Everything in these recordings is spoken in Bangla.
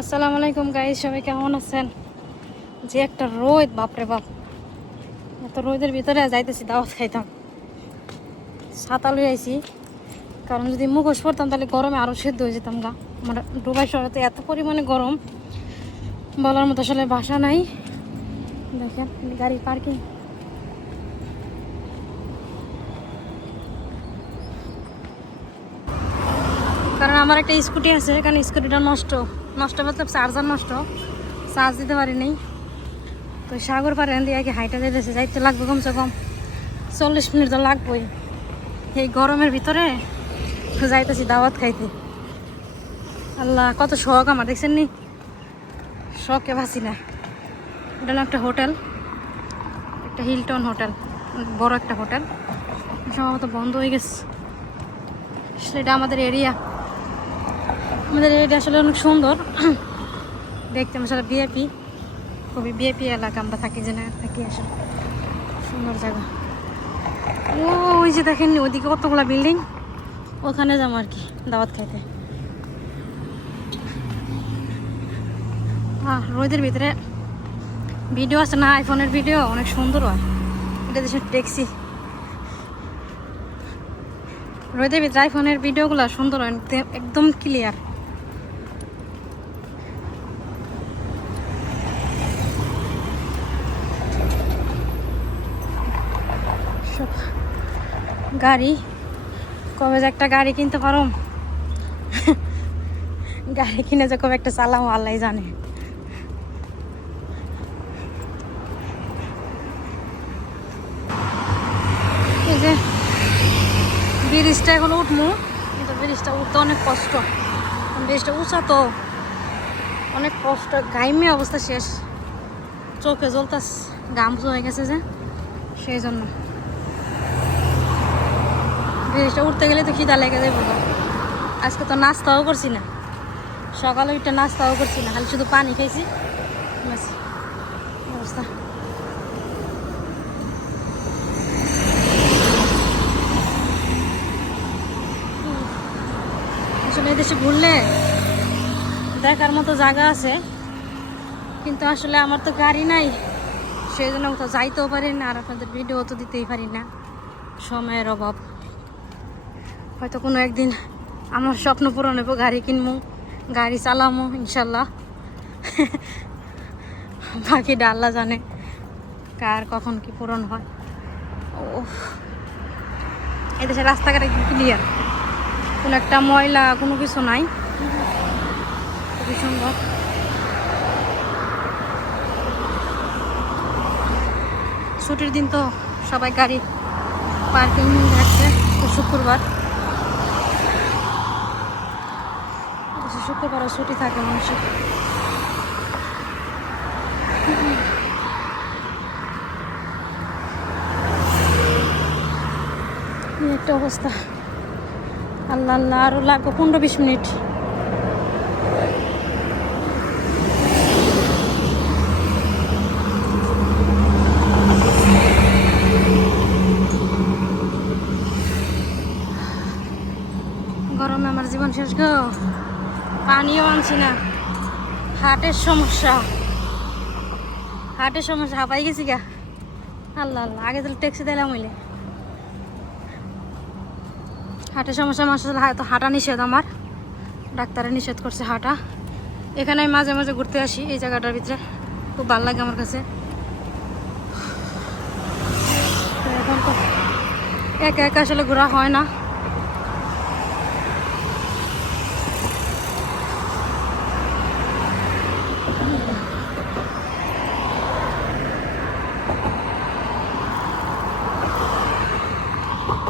আসসালামু আলাইকুম গাইস, সবাই কেমন আছেন? যে একটা রোদ, বাপরে বাপ! এত রোদের ভিতরে যাইতেছি দাওয়াত খাইতাম, ছাতা লই আইছি। কারণ যদি মুখোশ পরতাম তাহলে গরমে আরও সেদ্ধ হয়ে যেতাম গা। আমার দুবাই শহরে এত পরিমাণে গরম, বলার মতো আসলে ভাষা নাই। দেখেন গাড়ি পার্কিং। কারণ আমার একটা স্কুটি আছে, এখানে স্কুটিটা নষ্ট মতলব চার্জার নষ্ট, চার্জ দিতে পারিনি। তো সাগর পারে দিয়ে আগে হাইটা যেতেছে, যাইতে লাগবে কমসে কম 40 মিনিট তো লাগবেই। এই গরমের ভিতরে যাইতেছি দাওয়াত খাইতে। আল্লাহ, কত শখ আমার, দেখছেন নি? শখে বাঁচি না। এটা হলো একটা হোটেল, একটা হিলটন হোটেল, বড় একটা হোটেল, সম্ভবত বন্ধ হয়ে গেছে। সেটা আমাদের এরিয়া আসলে অনেক সুন্দর দেখতে। আসলে বিএপি, খুবই বিএপি এলাকা আমরা থাকি, যে না থাকি আসলে সুন্দর জায়গা। ওই যে দেখেন ওইদিকে কতগুলো বিল্ডিং, ওখানে যাবো আর কি দাওয়াত খাইতে। রোদের ভিতরে ভিডিও আছে না, আইফোনের ভিডিও অনেক সুন্দর হয়। এটা দেশের ট্যাক্সি, রোদের ভিতরে আইফোনের ভিডিওগুলো সুন্দর হয়, একদম ক্লিয়ার। সব গাড়ি, কবে যে একটা গাড়ি কিনতে পারো, গাড়ি কিনে যে কবে একটা চালাও আল্লাহ জানে। এই যে ব্রিজটা এখন উঠবো, কিন্তু ব্রিজটা উঠতে অনেক কষ্ট, ব্রিজটা উঁচা তো অনেক কষ্ট। গাইমে অবস্থা শেষ, চোখে জ্বলতাস, গাম হয়ে গেছে যে, সেই জন্য ব্রিজটা উঠতে গেলে তো খিদা লেগে যাবো। আজকে তো নাস্তাও করছি না, সকালে উঠে নাস্তাও করছি না, খালি শুধু পানি খাইছি। অবস্থা আসলে এদেশে ঘুরলে দেখার মতো জায়গা আছে, কিন্তু আসলে আমার তো গাড়ি নাই, সেই জন্য কোথাও যাইতেও পারি না, আর আপনাদের ভিডিও তো দিতেই পারি না, সময়ের অভাব। হয়তো কোনো একদিন আমার স্বপ্ন পূরণ হইব, গাড়ি কিনবো, গাড়ি চালামো ইনশাল্লাহ। বাকিটা আল্লাহ জানে কার কখন কি পূরণ হয়। ও, এদেশের রাস্তাঘাট একদম ক্লিয়ার, কোনো একটা ময়লা কোনো কিছু নাই, খুবই সুন্দর। ছুটির দিন তো সবাই গাড়ি পার্কিং রাখছে, তো শুক্রবার ছুটি থাকে মানুষের। একটা অবস্থা, আল্লাহ আল্লাহ, আরো লাগবে 15-20 মিনিট। গরমে আমার জীবন শেষ গো, পানিও আনছি না। হার্টের সমস্যা, হাঁপাই গেছি গা। আল্লাহ আল্লাহ, আগে তাহলে ট্যাক্সি দিলাম হইলে। হার্টের সমস্যা মাসে হয়তো হাঁটা নিষেধ, আমার ডাক্তারে নিষেধ করছে হাঁটা। এখানে আমি মাঝে মাঝে ঘুরতে আসি, এই জায়গাটার ভিতরে খুব ভালো লাগে আমার কাছে। এখন তো একা একা আসলে ঘোরা হয় না।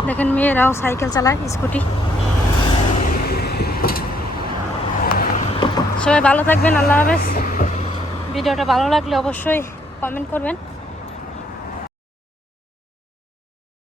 দেখেন মেয়েরাও সাইকেল চালায়, স্কুটি। সবাই ভালো থাকবেন, আল্লাহ হাফেজ। ভিডিওটা ভালো লাগলে অবশ্যই কমেন্ট করবেন।